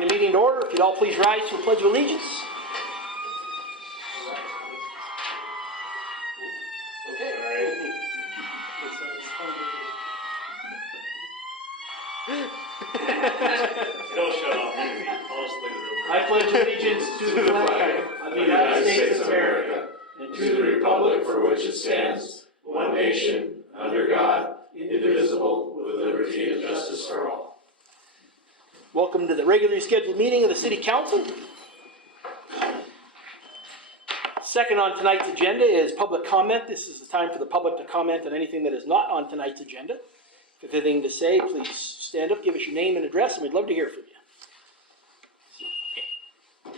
bring the meeting to order. If you'd all please rise to the Pledge of Allegiance. Okay. All right. Don't shut off easy. I'll just leave the room. I pledge allegiance to the flag of the United States of America and to the republic for which it stands, one nation, under God, indivisible, with liberty and justice for all. Welcome to the regularly scheduled meeting of the City Council. Second on tonight's agenda is public comment. This is the time for the public to comment on anything that is not on tonight's agenda. If you have anything to say, please stand up, give us your name and address, and we'd love to hear from you.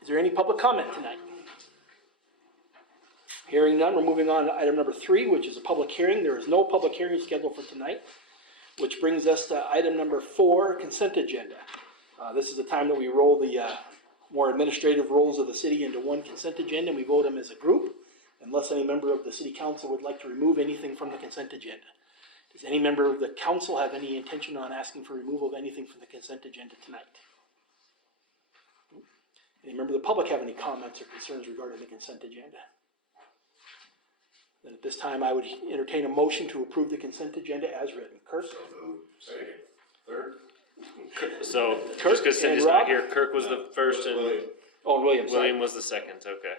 Is there any public comment tonight? Hearing none, we're moving on to item number 3, which is a public hearing. There is no public hearing scheduled for tonight, which brings us to item number 4, consent agenda. This is the time that we roll the more administrative roles of the city into one consent agenda, and we vote them as a group, unless any member of the city council would like to remove anything from the consent agenda. Does any member of the council have any intention on asking for removal of anything from the consent agenda tonight? Any member of the public have any comments or concerns regarding the consent agenda? Then at this time, I would entertain a motion to approve the consent agenda as written. Kirk? Second. Third. So, Kirk just because Cindy's and not Rob? here, Kirk was the first and Oh, William. Sorry. William was the second. Okay.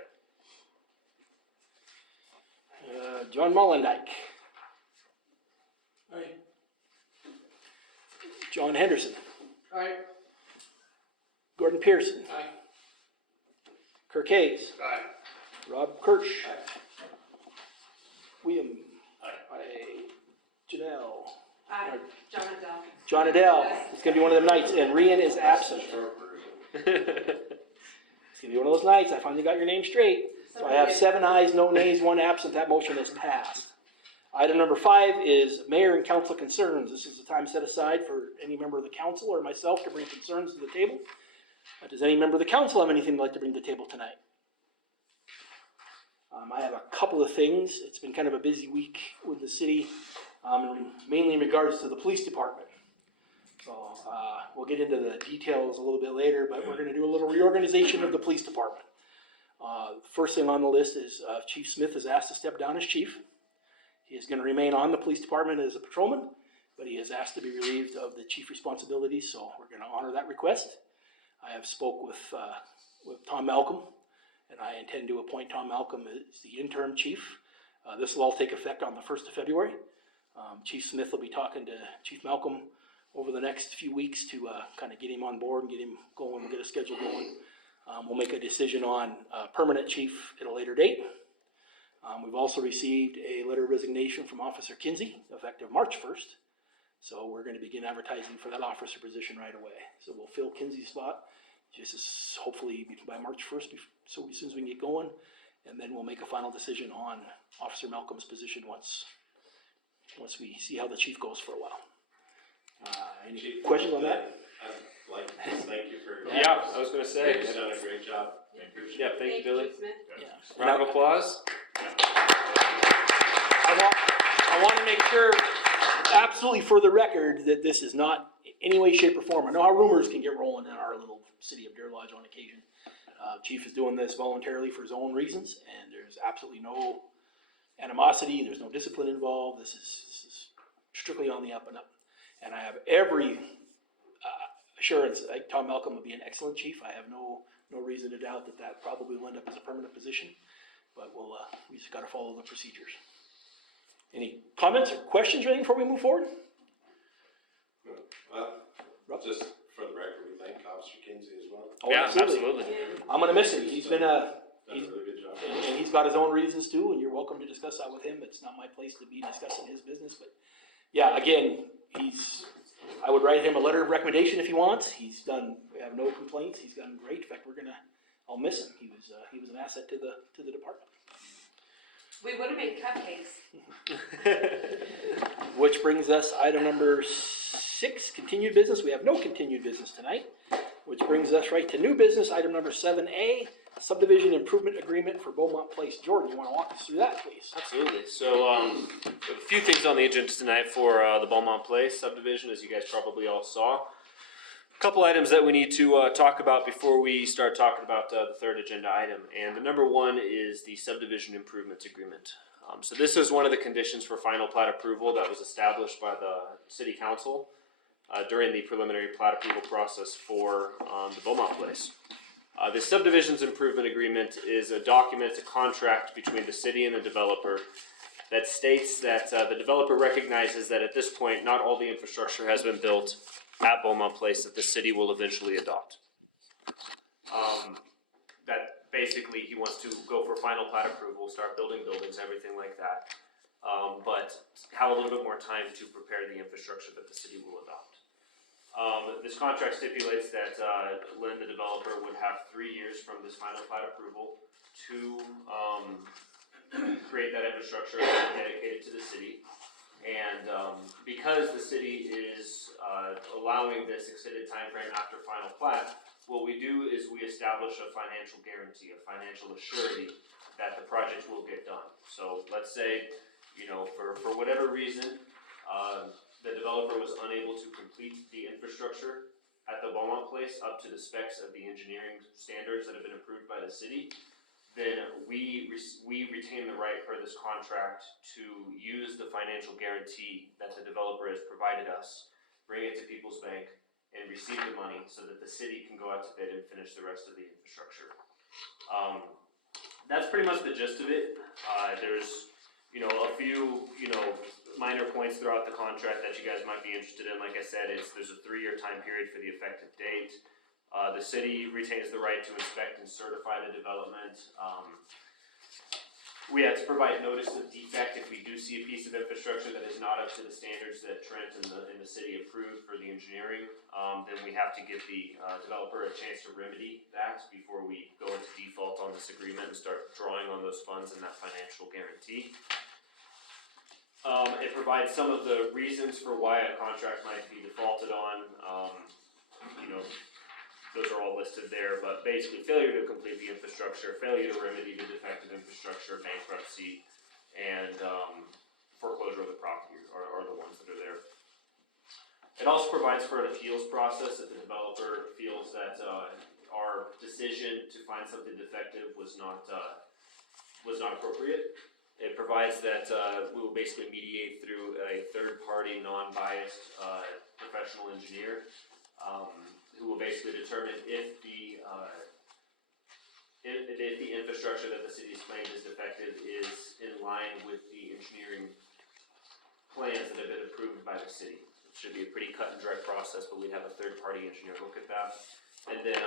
John Mullendijk. Aye. John Henderson. Aye. Gordon Pearson. Aye. Kirk Hayes. Aye. Rob Kirsch. Aye. William. Aye. Janelle. Aye. John Adele. John Adele. It's going to be one of them nights, and Rian is absent. It's going to be one of those nights. I finally got your name straight. So I have 7 ayes, no nays, 1 absent. That motion is passed. Item number 5 is mayor and council concerns. This is the time set aside for any member of the council or myself to bring concerns to the table. Does any member of the council have anything they'd like to bring to the table tonight? I have a couple of things. It's been kind of a busy week with the city, mainly in regards to the police department. So we'll get into the details a little bit later, but we're going to do a little reorganization of the police department. First thing on the list is Chief Smith has asked to step down as chief. He is going to remain on the police department as a patrolman, but he has asked to be relieved of the chief responsibilities, so we're going to honor that request. I have spoke with Tom Malcolm, and I intend to appoint Tom Malcolm as the interim chief. This will all take effect on the 1st of February. Chief Smith will be talking to Chief Malcolm over the next few weeks to kind of get him on board and get him going. We'll get a schedule going. We'll make a decision on permanent chief at a later date. We've also received a letter of resignation from Officer Kinsey, effective March 1st. So we're going to begin advertising for that officer position right away. So we'll fill Kinsey's spot, just as hopefully by March 1st, so as soon as we can get going. And then we'll make a final decision on Officer Malcolm's position once we see how the chief goes for a while. Any questions on that? I'd like to thank you for. Yeah, I was going to say. You've done a great job. Yeah, thank you, Billy. Chief Smith. Yeah. Round of applause. I want to make sure, absolutely for the record, that this is not any way, shape, or form. I know how rumors can get rolling in our little city of Deer Lodge on occasion. Chief is doing this voluntarily for his own reasons, and there's absolutely no animosity. There's no discipline involved. This is strictly on the up and up. And I have every assurance that Tom Malcolm will be an excellent chief. I have no reason to doubt that probably will end up as a permanent position. But we just got to follow the procedures. Any comments or questions or anything before we move forward? Well, just for the record, we thank Officer Kinsey as well. Oh, Yeah, absolutely. I'm going to miss him. He's been Done a really good job. and he's got his own reasons too, and you're welcome to discuss that with him. It's not my place to be discussing his business, but yeah, again, I would write him a letter of recommendation if he wants. We have no complaints. He's done great. In fact, I'll miss him. He was an asset to the department. We would have made cupcakes. Which brings us item number 6, continued business. We have no continued business tonight, which brings us right to new business, item number 7A, subdivision improvement agreement for Beaumont Place. Jordan, you want to walk us through that, please? Absolutely. So, we have a few things on the agenda tonight for the Beaumont Place subdivision, as you guys probably all saw. couple items that we need to talk about before we start talking about the third agenda item. And the number one is the subdivision improvements agreement. So this is one of the conditions for final plat approval that was established by the city council during the preliminary plat approval process for the Beaumont Place. The subdivisions improvement agreement is a document, it's a contract between the city and the developer that states that the developer recognizes that at this point, not all the infrastructure has been built at Beaumont Place that the city will eventually adopt. That basically he wants to go for final plat approval, start building buildings, everything like that. But have a little bit more time to prepare the infrastructure that the city will adopt. This contract stipulates that Lynn, the developer, would have 3 years from this final plat approval to create that infrastructure dedicated to the city. And because the city is allowing this extended time frame after final plat, what we do is we establish a financial guarantee, a financial assurity that the project will get done. So let's say, for whatever reason, the developer was unable to complete the infrastructure at the Beaumont Place up to the specs of the engineering standards that have been approved by the city, then we retain the right per this contract to use the financial guarantee that the developer has provided us, bring it to People's Bank, and receive the money so that the city can go out to bid and finish the rest of the infrastructure. That's pretty much the gist of it. There's a few minor points throughout the contract that you guys might be interested in. Like I said, there's a 3-year time period for the effective date. The city retains the right to inspect and certify the development. We have to provide notice of defect if we do see a piece of infrastructure that is not up to the standards that Trent and the city approved for the engineering. Then we have to give the developer a chance to remedy that before we go into default on this agreement and start drawing on those funds and that financial guarantee. It provides some of the reasons for why a contract might be defaulted on. Those are all listed there, but basically failure to complete the infrastructure, failure to remedy the defective infrastructure, bankruptcy, and foreclosure of the property are the ones that are there. It also provides for an appeals process if the developer feels that our decision to find something defective was not appropriate. It provides that we will basically mediate through a third-party, non-biased professional engineer who will basically determine if the infrastructure that the city's claimed is defective is in line with the engineering plans that have been approved by the city. It should be a pretty cut and dry process, but we'd have a third-party engineer look at that. And then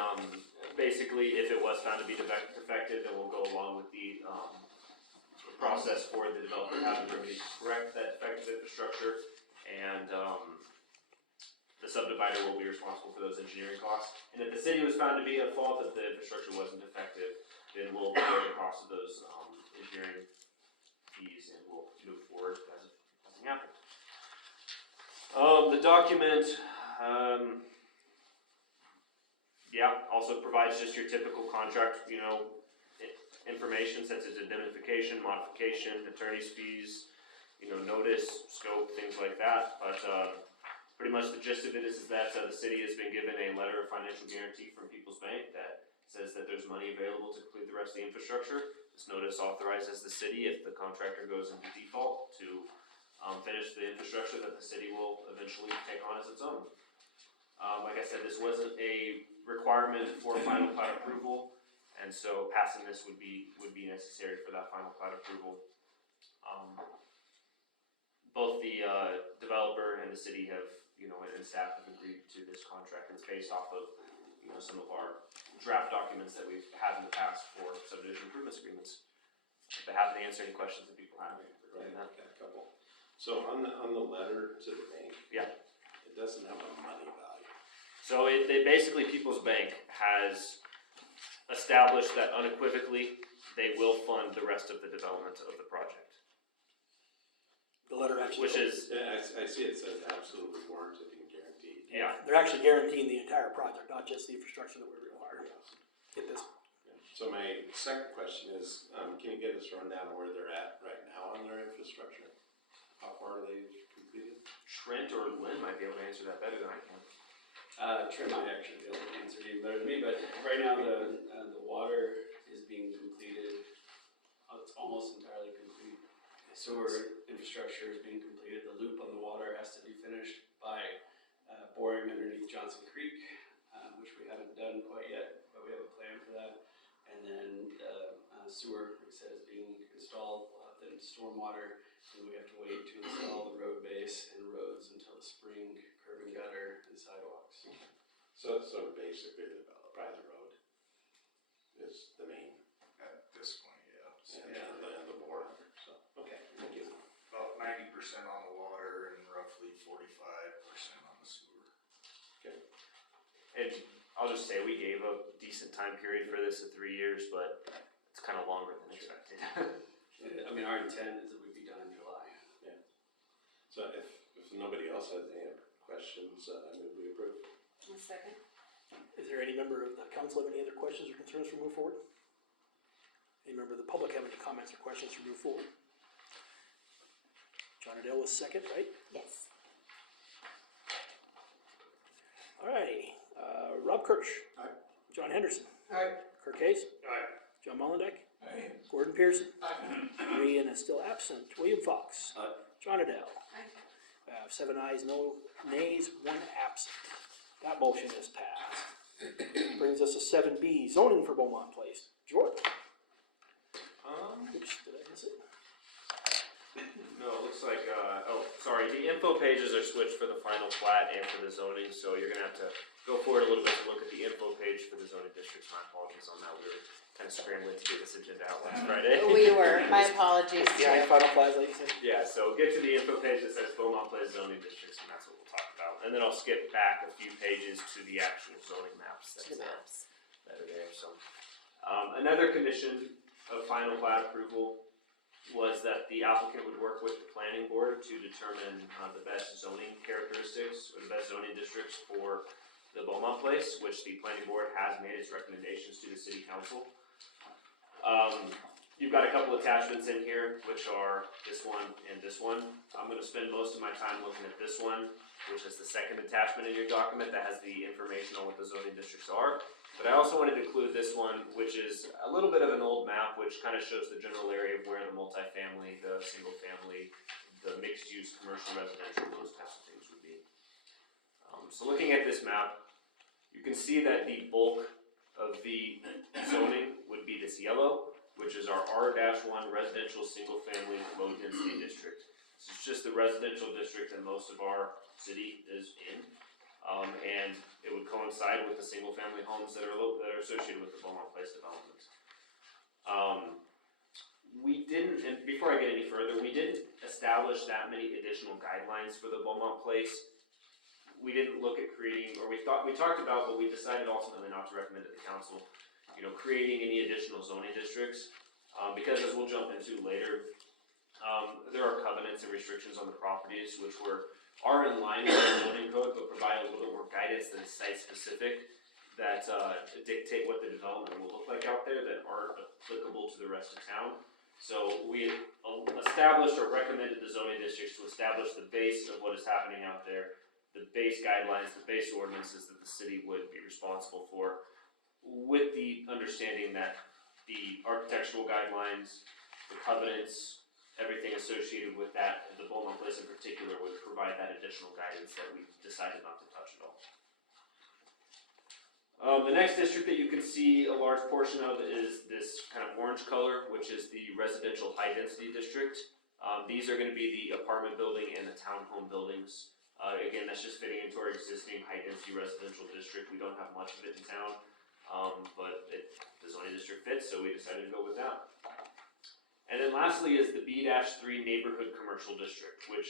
basically, if it was found to be defective, then we'll go along with the process for the developer having to correct that defective infrastructure, and the subdivider will be responsible for those engineering costs. And if the city was found to be at fault that the infrastructure wasn't effective, then we'll bear the cost of those engineering fees and we'll move forward as if nothing happened. The document, also provides just your typical contract, information such as indemnification, modification, attorney's fees, notice, scope, things like that. But pretty much the gist of it is that the city has been given a letter of financial guarantee from People's Bank that says that there's money available to complete the rest of the infrastructure. This notice authorizes the city, if the contractor goes into default, to finish the infrastructure that the city will eventually take on as its own. Like I said, this wasn't a requirement for final plat approval, and so passing this would be necessary for that final plat approval. Both the developer and the city have, and staff have agreed to this contract. It's based off of, some of our draft documents that we've had in the past for subdivision improvements agreements. If they happen to answer any questions that people have. Right, got a couple. So on the letter to the bank, Yeah. it doesn't have a money value. So basically People's Bank has established that unequivocally they will fund the rest of the development of the project. The letter actually. Which is, Yeah, I see it says absolutely warranted and guaranteed. yeah. They're actually guaranteeing the entire project, not just the infrastructure that we require. Get this. So my second question is, can you give us a rundown of where they're at right now on their infrastructure? How far are they completed? Trent or Lynn might be able to answer that better than I can. Trent might actually be able to answer it even better than me, but right now the water is being completed. It's almost entirely complete. Sewer infrastructure is being completed. The loop on the water has to be finished by boring underneath Johnson Creek, which we haven't done quite yet, but we have a plan for that. And then sewer, like I said, is being installed. Then stormwater, and we have to wait to install the road base and roads until the spring, curb and gutter, and sidewalks. So basically, the private road is the main, At this point, yeah. and the border, so. Okay, thank you. About 90% on the water and roughly 45% on the sewer. And I'll just say, we gave a decent time period for this of 3 years, but it's kind of longer than expected. I mean, our intent is that we'd be done in July. So if nobody else has any questions, I move we approve. One second. Is there any member of the council have any other questions or concerns for move forward? Any member of the public have any comments or questions for move forward? John Adele was second, right? Yes. Alrighty, Rob Kirsch. Aye. John Henderson. Aye. Kirk Hayes. Aye. John Mollenbeck. Aye. Gordon Pearson. Brian is still absent. William Fox. Aye. John Adele. Aye. 7 ayes, no nays, 1 absent. That motion is passed. Brings us to 7B, zoning for Beaumont Place. Jordan. Oops, did I miss it? No, it looks like, sorry, the info pages are switched for the final plat and for the zoning, so you're gonna have to go forward a little bit to look at the info page for the zoning districts. My apologies on that, we were kind of scrambling to get this agenda out last Friday. We were, my apologies Yeah, too. final flags, like you said. Yeah, so get to the info page that says Beaumont Place zoning districts, and that's what we'll talk about. And then I'll skip back a few pages to the actual zoning maps To the maps. that are there, so. Another condition of final plat approval was that the applicant would work with the planning board to determine the best zoning characteristics or the best zoning districts for the Beaumont Place, which the planning board has made its recommendations to the city council. You've got a couple attachments in here, which are this one and this one. I'm gonna spend most of my time looking at this one, which is the second attachment in your document that has the information on what the zoning districts are. But I also wanted to include this one, which is a little bit of an old map, which kind of shows the general area of where the multifamily, the single family, the mixed use, commercial, residential, those types of things would be. So looking at this map, you can see that the bulk of the zoning would be this yellow, which is our R-1 residential single family low density district. This is just the residential district that most of our city is in. And it would coincide with the single family homes that are associated with the Beaumont Place development. We didn't, and before I get any further, we didn't establish that many additional guidelines for the Beaumont Place. We didn't look at creating, or we talked about, but we decided ultimately not to recommend to the council, creating any additional zoning districts. Because as we'll jump into later, there are covenants and restrictions on the properties which are in line with the zoning code, but provide a little bit more guidance than site specific that dictate what the development will look like out there that aren't applicable to the rest of town. So we established or recommended the zoning districts to establish the base of what is happening out there, the base guidelines, the base ordinances that the city would be responsible for, with the understanding that the architectural guidelines, the covenants, everything associated with that, the Beaumont Place in particular, would provide that additional guidance that we decided not to touch at all. The next district that you can see a large portion of is this kind of orange color, which is the residential high density district. These are going to be the apartment building and the townhome buildings. Again, that's just fitting into our existing high density residential district. We don't have much of it in town, but the zoning district fits, so we decided to go with that. And then lastly is the B-3 neighborhood commercial district, which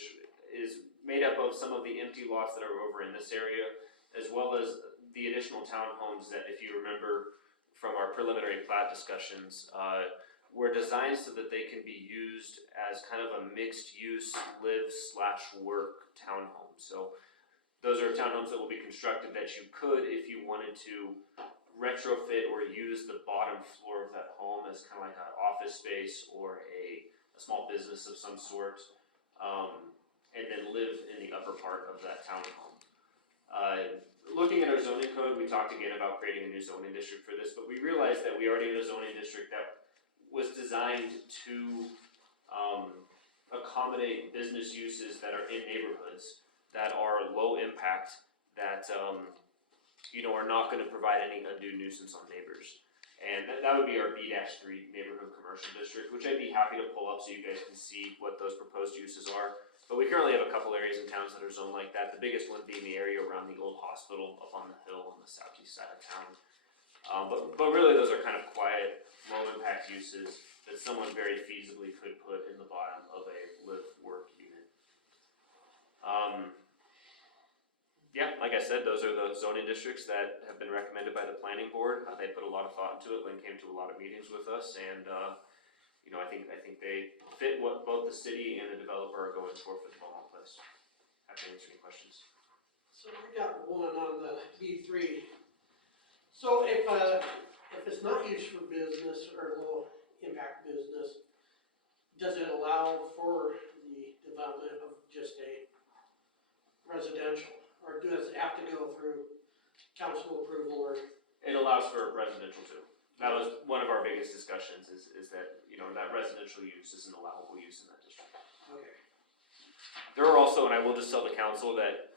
is made up of some of the empty lots that are over in this area, as well as the additional townhomes that, if you remember from our preliminary plat discussions, were designed so that they can be used as kind of a mixed use live/work townhome. So those are townhomes that will be constructed that you could, if you wanted to, retrofit or use the bottom floor of that home as kind of like an office space or a small business of some sort, and then live in the upper part of that townhome. looking at our zoning code, we talked again about creating a new zoning district for this, but we realized that we already had a zoning district that was designed to accommodate business uses that are in neighborhoods that are low impact, that are not going to provide any undue nuisance on neighbors. And that would be our B-3 neighborhood commercial district, which I'd be happy to pull up so you guys can see what those proposed uses are. But we currently have a couple areas in towns that are zoned like that. The biggest one being the area around the old hospital up on the hill on the southeast side of town. But really those are kind of quiet, low impact uses that someone very feasibly could put in the bottom of a live work unit. Yeah, like I said, those are the zoning districts that have been recommended by the planning board. They put a lot of thought into it. Lynn came to a lot of meetings with us, and I think they fit what both the city and the developer are going for the Beaumont Place. Happy to answer any questions. So we got one on the B3. So if it's not used for business or low impact business, does it allow for the development of just a residential? Or does it have to go through council approval or? It allows for residential too. That was one of our biggest discussions is that, that residential use is an allowable use in that district. Okay. There are also, and I will just tell the council that,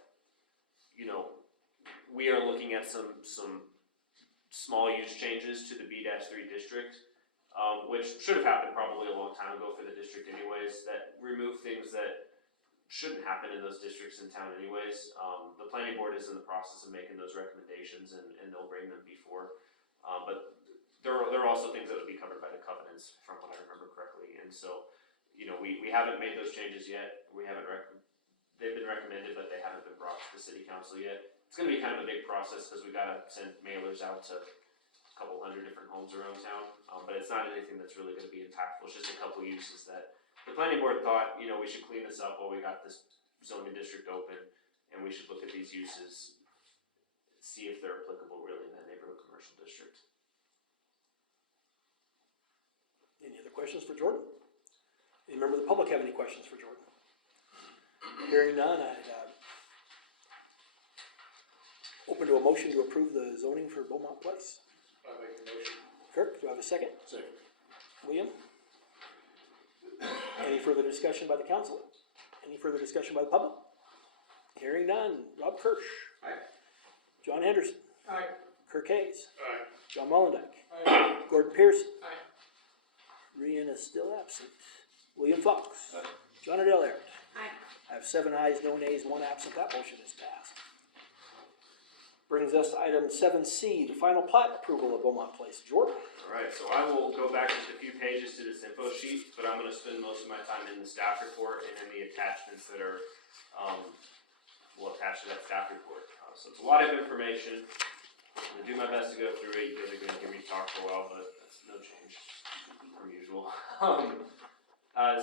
we are looking at some small use changes to the B-3 district, which should have happened probably a long time ago for the district anyways, that remove things that shouldn't happen in those districts in town anyways. The planning board is in the process of making those recommendations and they'll bring them before. But there are also things that would be covered by the covenants from what I remember correctly. And so, we haven't made those changes yet. They've been recommended, but they haven't been brought to the city council yet. It's gonna be kind of a big process because we gotta send mailers out to a couple hundred different homes around town. But it's not anything that's really gonna be impactful. It's just a couple uses that the planning board thought, we should clean this up while we got this zoning district open, and we should look at these uses, see if they're applicable really in that neighborhood commercial district. Any other questions for Jordan? Any member of the public have any questions for Jordan? Hearing none, I'd open to a motion to approve the zoning for Beaumont Place. I make a motion. Kirk, do I have a second? Second. William? Any further discussion by the council? Any further discussion by the public? Hearing none. Rob Kirsch. Aye. John Henderson. Aye. Kirk Hayes. Aye. John Mullendijk. Aye. Gordon Pearson. Aye. Rian is still absent. William Fox. Aye. John Adair Laird. Aye. I have 7 ayes, no nays, 1 absent. That motion is passed. Brings us to item 7C, the final plat approval of Beaumont Place. Jordan? Alright, so I will go back just a few pages to this info sheet, but I'm gonna spend most of my time in the staff report and in the attachments that are, attached to that staff report. So it's a lot of information. I'm gonna do my best to go through it. You guys are gonna hear me talk for a while, but that's no change from usual.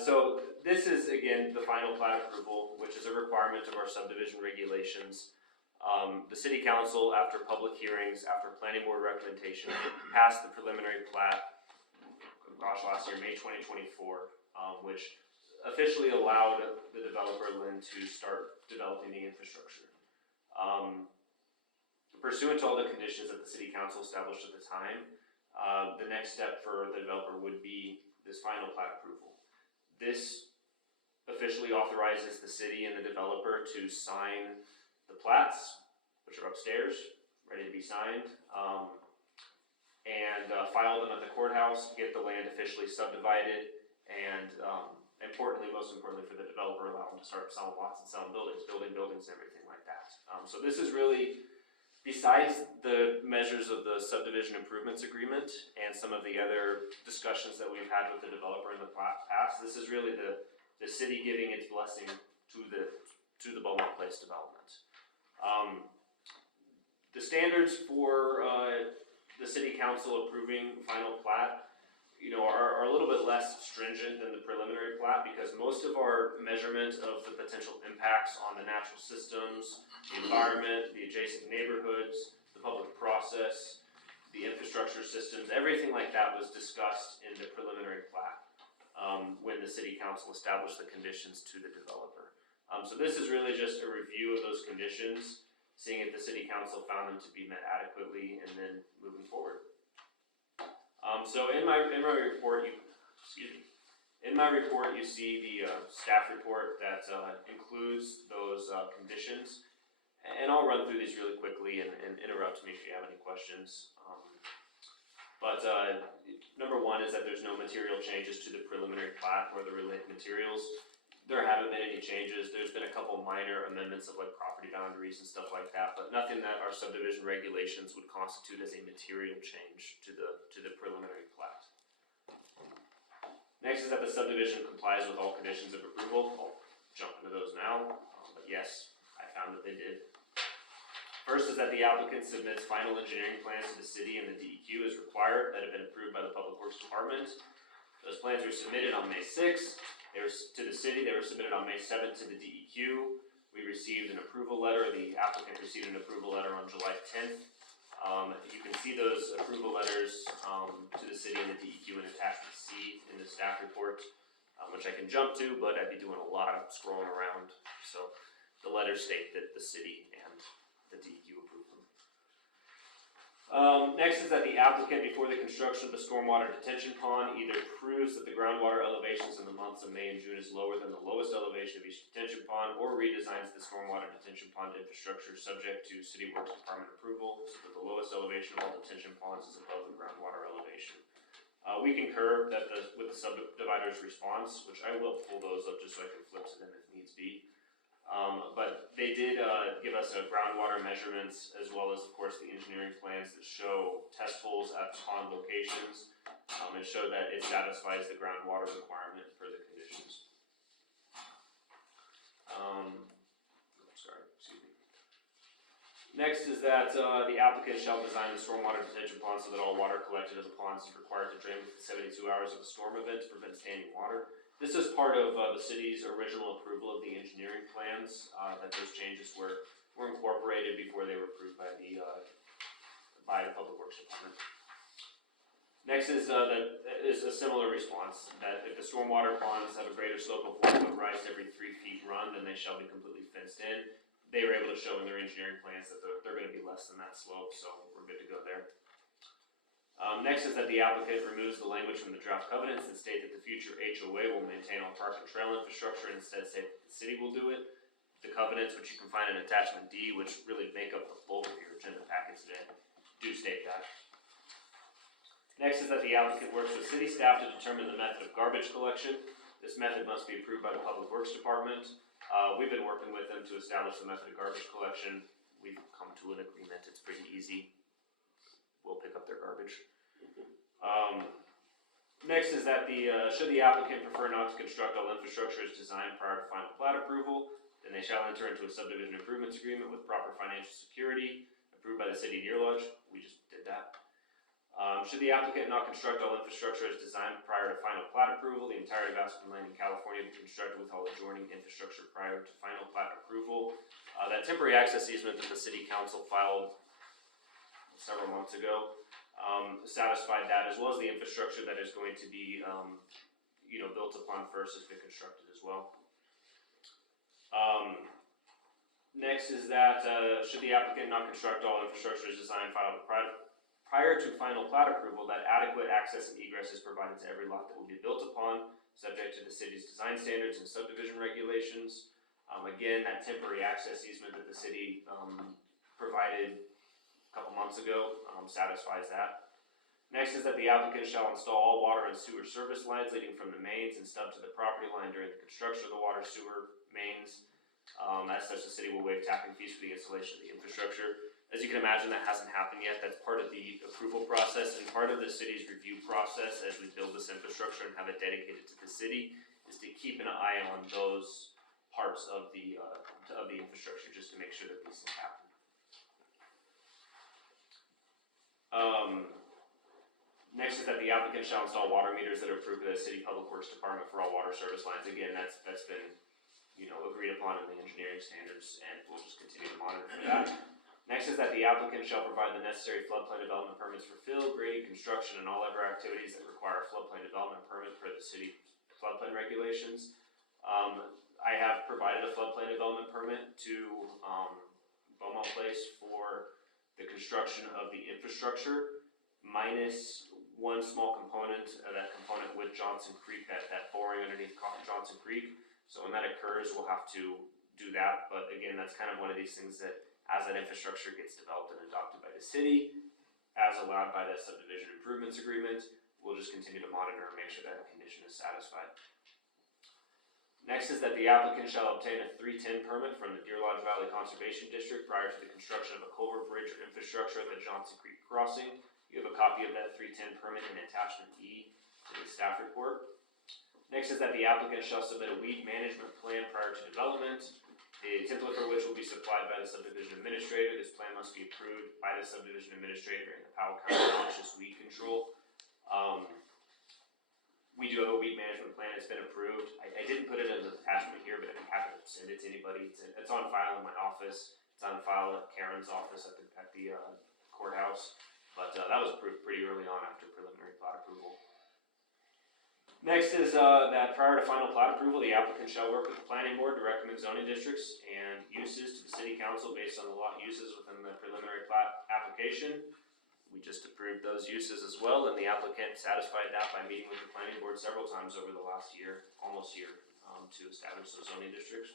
So this is, again, the final plat approval, which is a requirement of our subdivision regulations. The city council, after public hearings, after planning board recommendation, passed the preliminary plat, last year, May 2024, which officially allowed the developer, Lynn, to start developing the infrastructure. Pursuant to all the conditions that the city council established at the time, the next step for the developer would be this final plat approval. This officially authorizes the city and the developer to sign the plats, which are upstairs, ready to be signed, and file them at the courthouse, get the land officially subdivided, and most importantly for the developer, allow them to start selling lots and selling buildings, buildings and everything like that. So this is really, besides the measures of the subdivision improvements agreement and some of the other discussions that we've had with the developer in the past, this is really the city giving its blessing to the Beaumont Place development. The standards for the city council approving final plat, are a little bit less stringent than the preliminary plat because most of our measurement of the potential impacts on the natural systems, the environment, the adjacent neighborhoods, the public process, the infrastructure systems, everything like that was discussed in the preliminary plat when the city council established the conditions to the developer. So this is really just a review of those conditions seeing if the city council found them to be met adequately, and then moving forward. So in my report, in my report, you see the staff report that includes those conditions. And I'll run through these really quickly and interrupt me if you have any questions. But number one is that there's no material changes to the preliminary plat or the related materials. There haven't been any changes. There's been a couple minor amendments of like property boundaries and stuff like that, but nothing that our subdivision regulations would constitute as a material change to the preliminary plat. Next is that the subdivision complies with all conditions of approval. I'll jump into those now, but yes, I found that they did. First is that the applicant submits final engineering plans to the city and the DEQ as required that have been approved by the Public Works Department. Those plans were submitted on May 6th. They were to the city. They were submitted on May 7th to the DEQ. We received an approval letter. The applicant received an approval letter on July 10th. You can see those approval letters to the city and the DEQ in attachment C in the staff report, which I can jump to, but I'd be doing a lot of scrolling around. So the letters state that the city and the DEQ approved them. Next is that the applicant, before the construction of the stormwater detention pond, either proves that the groundwater elevations in the months of May and June is lower than the lowest elevation of each detention pond, or redesigns the stormwater detention pond infrastructure subject to City Works Department approval, so that the lowest elevation of all detention ponds is above the groundwater elevation. We concur that with the subdivider's response, which I will pull those up just so I can flip to them if needs be. But they did give us groundwater measurements, as well as, of course, the engineering plans that show test holes at the pond locations, and show that it satisfies the groundwater requirement for the conditions. Next is that the applicant shall design the stormwater detention pond so that all water collected in the ponds is required to drain within 72 hours of a storm event to prevent standing water. This is part of the city's original approval of the engineering plans, that those changes were incorporated before they were approved by the Public Works Department. Next is a similar response, that if the stormwater ponds have a greater slope of 1 foot rise every 3 feet run, then they shall be completely fenced in. They were able to show in their engineering plans that they're going to be less than that slope, so we're good to go there. Next is that the applicant removes the language from the draft covenants that state that the future HOA will maintain all park and trail infrastructure, and instead say that the city will do it. The covenants, which you can find in attachment D, which really make up the bulk of your agenda packet today, do state that. Next is that the applicant works with city staff to determine the method of garbage collection. This method must be approved by the Public Works Department. We've been working with them to establish the method of garbage collection. We've come to an agreement. It's pretty easy. We'll pick up their garbage. Next is that should the applicant prefer not to construct all infrastructure as designed prior to final plat approval, then they shall enter into a subdivision improvements agreement with proper financial security approved by the city of Deer Lodge. We just did that. Should the applicant not construct all infrastructure as designed prior to final plat approval, the entirety of Aspen Land in California will be constructed with all adjoining infrastructure prior to final plat approval. That temporary access easement that the city council filed several months ago satisfied that, as well as the infrastructure that is going to be built upon first has been constructed as well. Next is that should the applicant not construct all infrastructure as designed prior to final plat approval, that adequate access and egress is provided to every lot that will be built upon, subject to the city's design standards and subdivision regulations. Again, that temporary access easement that the city provided a couple months ago satisfies that. Next is that the applicant shall install all water and sewer service lines leading from the mains and stub to the property line during the construction of the water sewer mains. As such, the city will waive tapping fees for the installation of the infrastructure. As you can imagine, that hasn't happened yet. That's part of the approval process, and part of the city's review process as we build this infrastructure and have it dedicated to the city is to keep an eye on those parts of the infrastructure just to make sure that these things happen. Next is that the applicant shall install water meters that are approved by the City Public Works Department for all water service lines. Again, that's been agreed upon in the engineering standards, and we'll just continue to monitor that. Next is that the applicant shall provide the necessary floodplain development permits for fill, grading, construction, and all other activities that require a floodplain development permit per the city floodplain regulations. I have provided a floodplain development permit to Beaumont Place for the construction of the infrastructure, minus one small component, that component with Johnson Creek, that boring underneath Johnson Creek. So when that occurs, we'll have to do that, but again, that's kind of one of these things that as that infrastructure gets developed and adopted by the city, as allowed by that subdivision improvements agreement, we'll just continue to monitor and make sure that condition is satisfied. Next is that the applicant shall obtain a 310 permit from the Deer Lodge Valley Conservation District prior to the construction of a culvert bridge or infrastructure at the Johnson Creek crossing. You have a copy of that 310 permit in attachment E to the staff report. Next is that the applicant shall submit a weed management plan prior to development, a template for which will be supplied by the subdivision administrator. This plan must be approved by the subdivision administrator and the Powell County Noxious Weed Control. We do have a weed management plan, it's been approved. I didn't put it in the attachment here, but I'd be happy to send it to anybody. It's on file in my office, it's on file at Karen's office at the courthouse. But that was approved pretty early on after preliminary plat approval. Next is that prior to final plat approval, the applicant shall work with the planning board to recommend zoning districts and uses to the city council based on the lot uses within the preliminary plat application. We just approved those uses as well, and the applicant satisfied that by meeting with the planning board several times over the last year, almost year, to establish those zoning districts.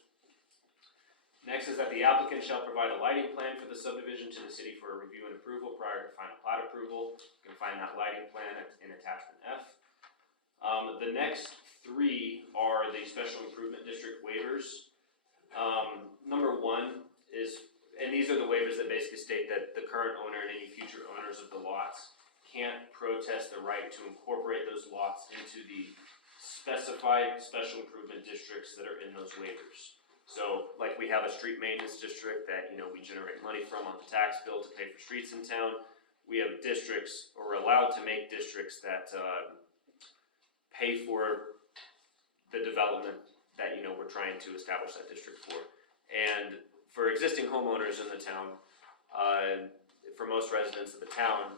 Next is that the applicant shall provide a lighting plan for the subdivision to the city for a review and approval prior to final plat approval. You can find that lighting plan in attachment F. The next three are the special improvement district waivers. Number one is, and these are the waivers that basically state that the current owner and any future owners of the lots can't protest the right to incorporate those lots into the specified special improvement districts that are in those waivers. So, like we have a street maintenance district that, we generate money from on the tax bill to pay for streets in town. We have districts, or we're allowed to make districts that pay for the development that, we're trying to establish that district for. And for existing homeowners in the town, for most residents of the town,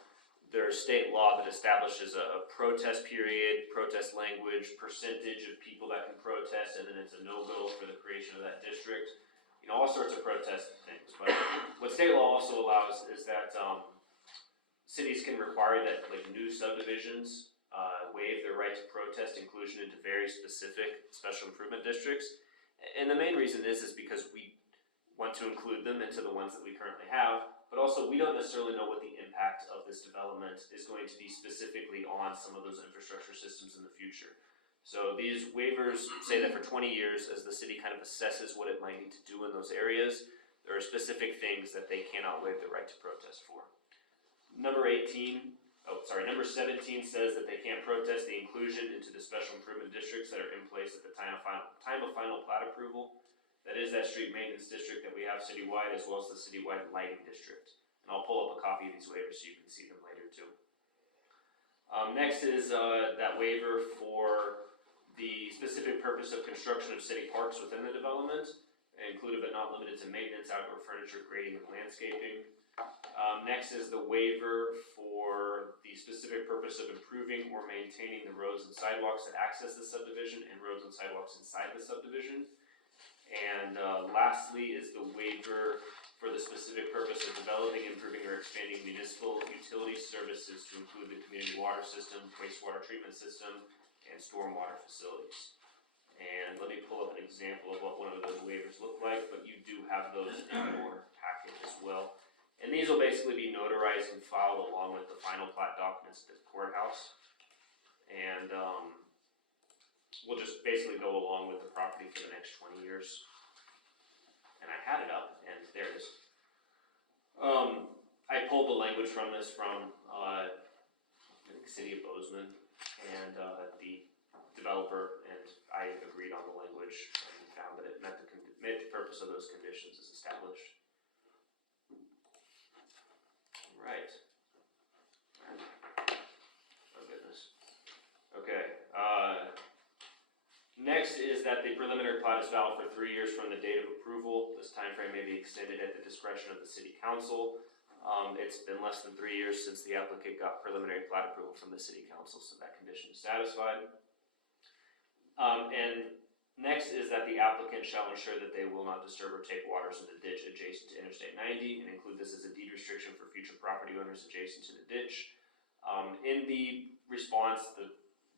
there's state law that establishes a protest period, protest language, percentage of people that can protest, and then it's a no-go for the creation of that district. All sorts of protest things. But what state law also allows is that cities can require that new subdivisions waive their right to protest inclusion into very specific special improvement districts. And the main reason is because we want to include them into the ones that we currently have, but also we don't necessarily know what the impact of this development is going to be specifically on some of those infrastructure systems in the future. So these waivers say that for 20 years, as the city kind of assesses what it might need to do in those areas, there are specific things that they cannot waive the right to protest for. Number 17 says that they can't protest the inclusion into the special improvement districts that are in place at the time of final plat approval. That is that street maintenance district that we have citywide, as well as the citywide lighting district. And I'll pull up a copy of these waivers so you can see them later too. Next is that waiver for the specific purpose of construction of city parks within the development, included but not limited to maintenance, outdoor furniture, grading, and landscaping. Next is the waiver for the specific purpose of improving or maintaining the roads and sidewalks that access the subdivision and roads and sidewalks inside the subdivision. And lastly is the waiver for the specific purpose of developing, improving, or expanding municipal utility services to include the community water system, wastewater treatment system, and stormwater facilities. And let me pull up an example of what one of those waivers look like, but you do have those in your packet as well. And these will basically be notarized and filed along with the final plat documents at the courthouse. And we'll just basically go along with the property for the next 20 years. And I had it up, and there it is. I pulled the language from this from, I think, City of Bozeman, and the developer, and I agreed on the language and found that it met the purpose of those conditions as established. Right. Oh goodness. Okay. Next is that the preliminary plat is valid for 3 years from the date of approval. This time frame may be extended at the discretion of the city council. It's been less than 3 years since the applicant got preliminary plat approval from the city council, so that condition is satisfied. And Next is that the applicant shall ensure that they will not disturb or take waters in the ditch adjacent to Interstate 90 and include this as a deed restriction for future property owners adjacent to the ditch. In the response, the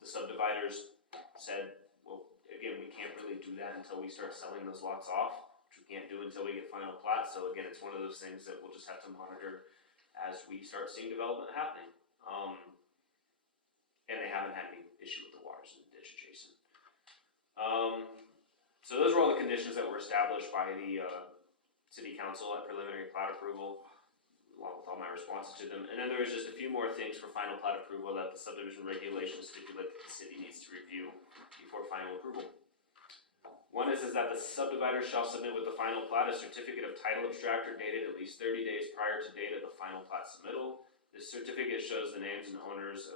subdividers said, well, again, we can't really do that until we start selling those lots off, which we can't do until we get final plat. So again, it's one of those things that we'll just have to monitor as we start seeing development happening. And they haven't had any issue with the waters in the ditch adjacent. So those were all the conditions that were established by the city council at preliminary plat approval, along with all my responses to them. And then there was just a few more things for final plat approval that the subdivision regulations stipulate that the city needs to review before final approval. One is that the subdivider shall submit with the final plat a certificate of title abstractor dated at least 30 days prior to date of the final plat submittal. This certificate shows the names of owners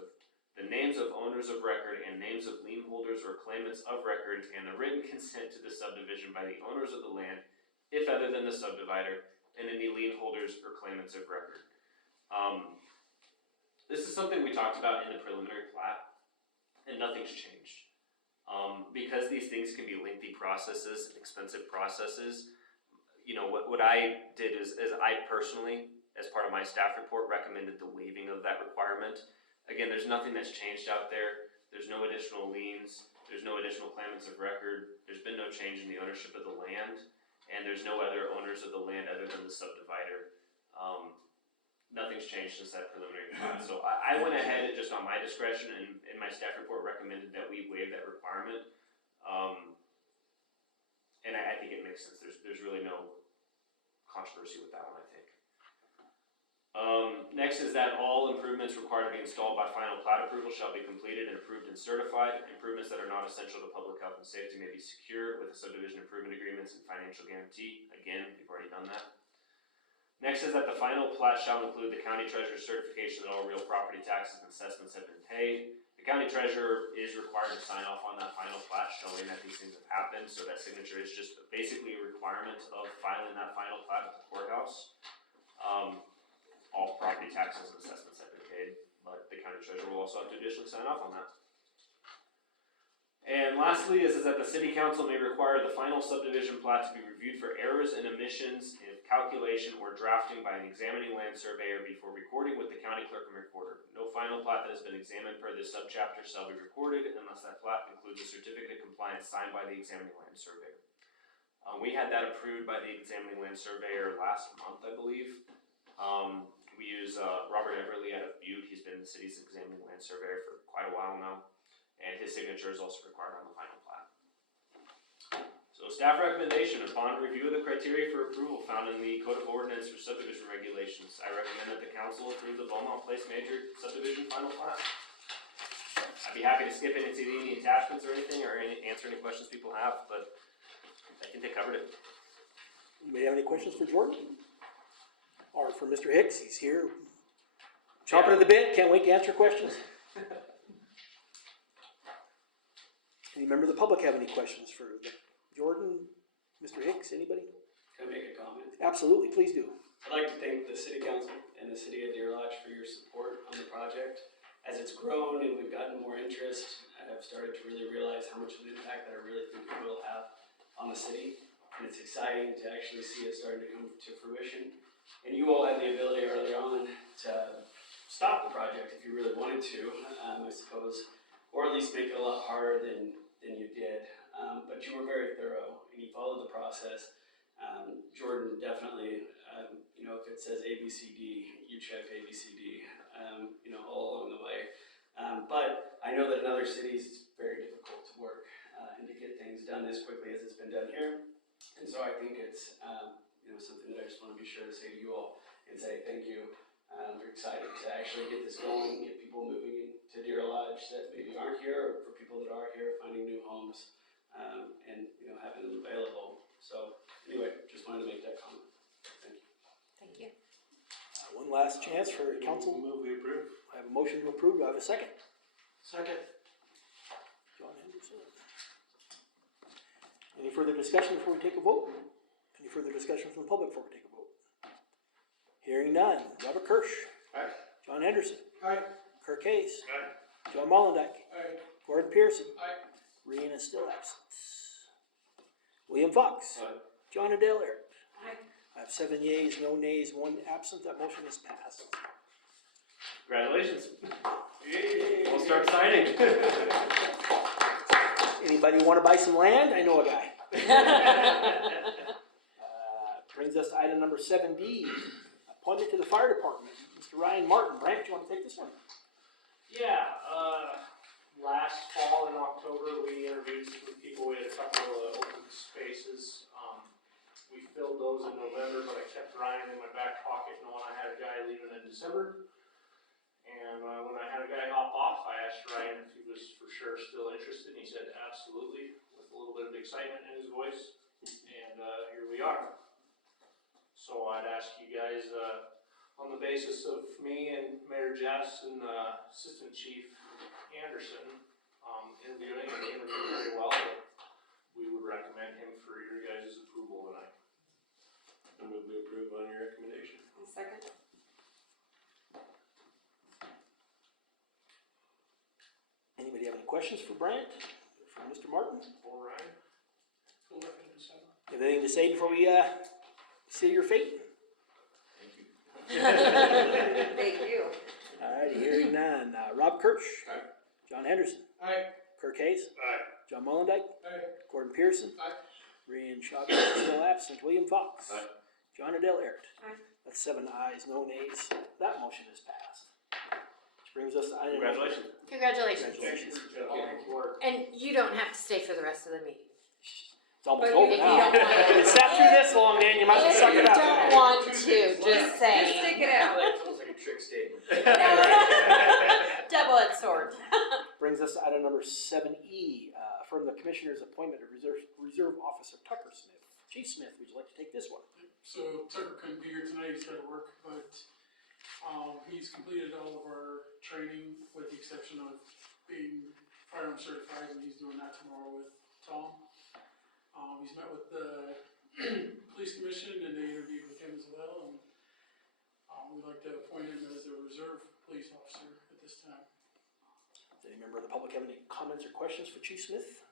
of record and names of lien holders or claimants of record and the written consent to the subdivision by the owners of the land, if other than the subdivider, and any lien holders or claimants of record. This is something we talked about in the preliminary plat, and nothing's changed. Because these things can be lengthy processes, expensive processes, you know, what I did is I personally, as part of my staff report, recommended the waiving of that requirement. Again, there's nothing that's changed out there. There's no additional liens. There's no additional claimants of record. There's been no change in the ownership of the land. And there's no other owners of the land other than the subdivider. Nothing's changed since that preliminary plat. So I went ahead just on my discretion and in my staff report recommended that we waive that requirement. And I think it makes sense. There's really no controversy with that one, I think. Next is that all improvements required to be installed by final plat approval shall be completed and approved and certified. Improvements that are not essential to public health and safety may be secured with the subdivision improvement agreements and financial guarantee. Again, we've already done that. Next is that the final plat shall include the county treasurer's certification that all real property taxes and assessments have been paid. The county treasurer is required to sign off on that final plat showing that these things have happened. So that signature is just basically a requirement of filing that final plat at the courthouse. All property taxes and assessments have been paid, but the county treasurer will also have to additionally sign off on that. And lastly is that the city council may require the final subdivision plat to be reviewed for errors and omissions in calculation or drafting by an examining land surveyor before recording with the county clerk and recorder. No final plat that has been examined per this subchapter shall be recorded unless that plat includes a certificate of compliance signed by the examining land surveyor. We had that approved by the examining land surveyor last month, I believe. We use Robert Everly out of Butte. He's been the city's examining land surveyor for quite a while now, and his signature is also required on the final plat. So staff recommendation, upon review of the criteria for approval found in the Code of Ordinance for subdivision regulations, I recommend that the council approve the Beaumont Place major subdivision final plat. I'd be happy to skip into any attachments or anything, or answer any questions people have, but I think they covered it. Anybody have any questions for Jordan? Or for Mr. Hicks? He's here, chomping at the bit, can't wait to answer questions. Any member of the public have any questions for Jordan, Mr. Hicks, anybody? Can I make a comment? Absolutely, please do. I'd like to thank the city council and the city of Deer Lodge for your support on the project. As it's grown and we've gotten more interest, I've started to really realize how much of an impact that I really think it will have on the city. And it's exciting to actually see it starting to come to fruition. And you all had the ability early on to stop the project if you really wanted to, I suppose, or at least make it a lot harder than you did. But you were very thorough and you followed the process. Jordan definitely, if it says ABCD, you checked ABCD, all along the way. But I know that in other cities it's very difficult to work and to get things done as quickly as it's been done here. And so I think it's something that I just want to be sure to say to you all and say thank you. We're excited to actually get this going, get people moving into Deer Lodge that maybe aren't here, or for people that are here, finding new homes, and having them available. So anyway, just wanted to make that comment. Thank you. Thank you. One last chance for council. Move we approve. I have a motion to approve. Do I have a second? Second. John Henderson. Any further discussion before we take a vote? Any further discussion from the public before we take a vote? Hearing none. Robert Kirsch. Aye. John Henderson. Aye. Kirk Hayes. Aye. John Mollendijk. Aye. Gordon Pearson. Aye. Rena is still absent. William Fox. Aye. John Adele Eric. Aye. I have 7 yeas, no nays, 1 absent. That motion is passed. Congratulations. We'll start signing. Anybody want to buy some land? I know a guy. Brings us to item number 7D, appointment to the fire department. Mr. Ryan Martin. Brant, do you want to take this one? Yeah, last fall in October, we interviewed some people, we had a couple of open spaces. We filled those in November, but I kept Ryan in my back pocket knowing I had a guy leaving in December. And, when I had a guy hop off, I asked Ryan if he was for sure still interested, and he said absolutely, with a little bit of excitement in his voice. And, here we are. So I'd ask you guys, on the basis of me and Mayor Jess and Assistant Chief Anderson interviewing, and he interviewed very well, but we would recommend him for your guys' approval tonight. I move we approve on your recommendation. I'll second. Anybody have any questions for Brant? For Mr. Martin? Or Ryan? Elected December. Anything to say before we seal your fate? Thank you. All right, hearing none. Rob Kirsch. Aye. John Henderson. Aye. Kirk Hayes. Aye. John Mullendike. Aye. Gordon Pearson. Aye. Ryan Chavez still absent. William Fox. Aye. John Adele Eric. Aye. That's 7 ayes, no nays. That motion is passed. Which brings us to item. Congratulations. Congratulations. Congratulations. And you don't have to stay for the rest of the meeting. It's almost But over if you now. don't want to- If you sat through this long, man, you might as well If suck you it up. don't want to, just Just saying. stick it out. Sounds like a trick statement. Double-edged sword. Brings us to item number 7E, from the Commissioner's appointment of Reserve Officer Tucker Smith. Chief Smith, would you like to take this one? So Tucker couldn't be here tonight, he's got to work, but, he's completed all of our training with the exception of being firearm certified, and he's doing that tomorrow with Tom. He's met with the police commission and they interviewed with him as well, and, we'd like to appoint him as a reserve police officer at this time. Does any member of the public have any comments or questions for Chief Smith?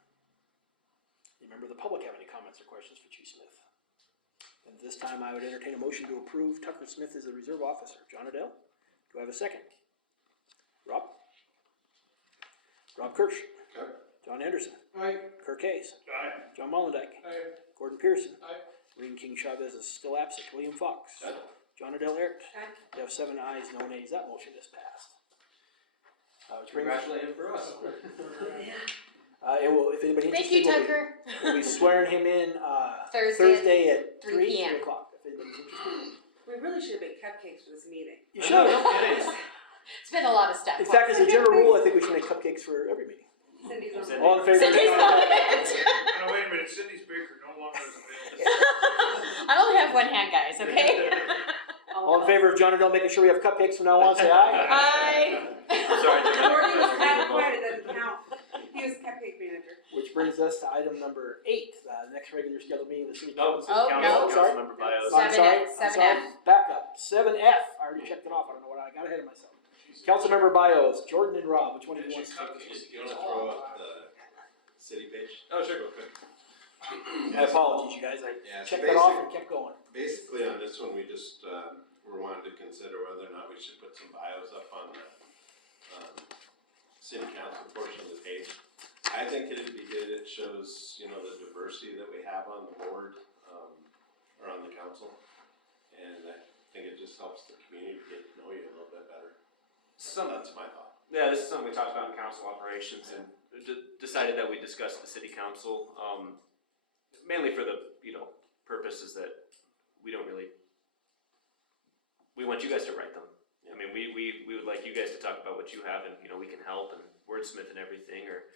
Any member of the public have any comments or questions for Chief Smith? And this time I would entertain a motion to approve Tucker Smith as a reserve officer. John Adele, do I have a second? Rob? Rob Kirsch. Aye. John Anderson. Aye. Kirk Hayes. Aye. John Mullendike. Aye. Gordon Pearson. Aye. Reen King Chavez is still absent. William Fox. Aye. John Adele Eric. Aye. You have 7 ayes, no nays. That motion is passed. Which brings, Congratulate him for us. and we'll, if anybody Thank interested, you, Tucker. we'll be swearing him in Thursday at 3 3 p.m. o'clock. If anybody's interested. We really should have made cupcakes for this meeting. You should. It's been a lot of stuff. In fact, as a general rule, I think we should make cupcakes for every meeting. Cindy's on. Cindy. All in favor? Cindy's on it. No, wait a minute, Cindy's baker no longer available. I only have one hand, guys, okay? All in favor of John Adele making sure we have cupcakes from now on, say aye. Aye. Sorry, Jordy was kind of quiet, it doesn't count. He was cupcake manager. Which brings us to item number 8, the next regular scheduled meeting of the city No. council. Oh, no. Sorry. Councilmember Bios. I'm sorry, 7F. Back up. 7F. I already checked it off. I don't know what I got ahead of myself. Councilmember Bios, Jordan and Rob, which one of you wants to take this? You wanna throw up the city page? Oh, sure. Real quick. My apologies, you guys. I Yeah, so checked that off and kept going. basically on this one, we just, were wanting to consider whether or not we should put some bios up on the, city council portion of the page. I think it'd be good, it shows, you know, the diversity that we have on the board, or on the council. And I think it just helps the community get to know you a little bit better. That's my thought. Yeah, this is something we talked about in council operations and decided that we discuss the city council, mainly for the, purposes that we don't really, we want you guys to write them. I mean, we would like you guys to talk about what you have and, we can help and wordsmith and everything or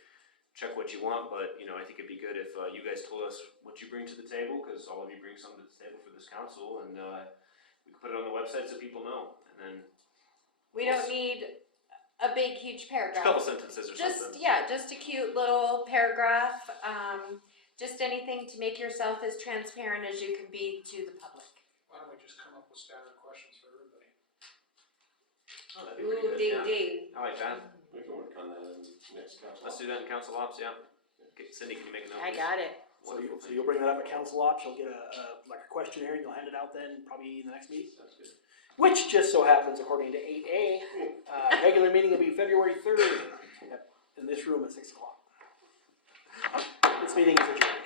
check what you want, but, I think it'd be good if, you guys told us what you bring to the table, cause all of you bring something to the table for this council and, we can put it on the website so people know and then We don't need a big, huge just a paragraph. couple sentences or something. Just a cute little paragraph, just anything to make yourself as transparent as you can be to the public. Why don't we just come up with standard questions for everybody? Oh, that'd be pretty Ooh, good, ding, yeah. ding. I like that. We can work on that in next council. Let's do that in council ops, yeah. Okay, Cindy, can you make a note? I got it. So you'll bring that up at council ops, you'll get like a questionnaire, and you'll hand it out then, probably in the next meeting? Sounds good. Which just so happens, according to 8A, regular meeting will be February 3rd in this room at 6 o'clock. This meeting is adjourned.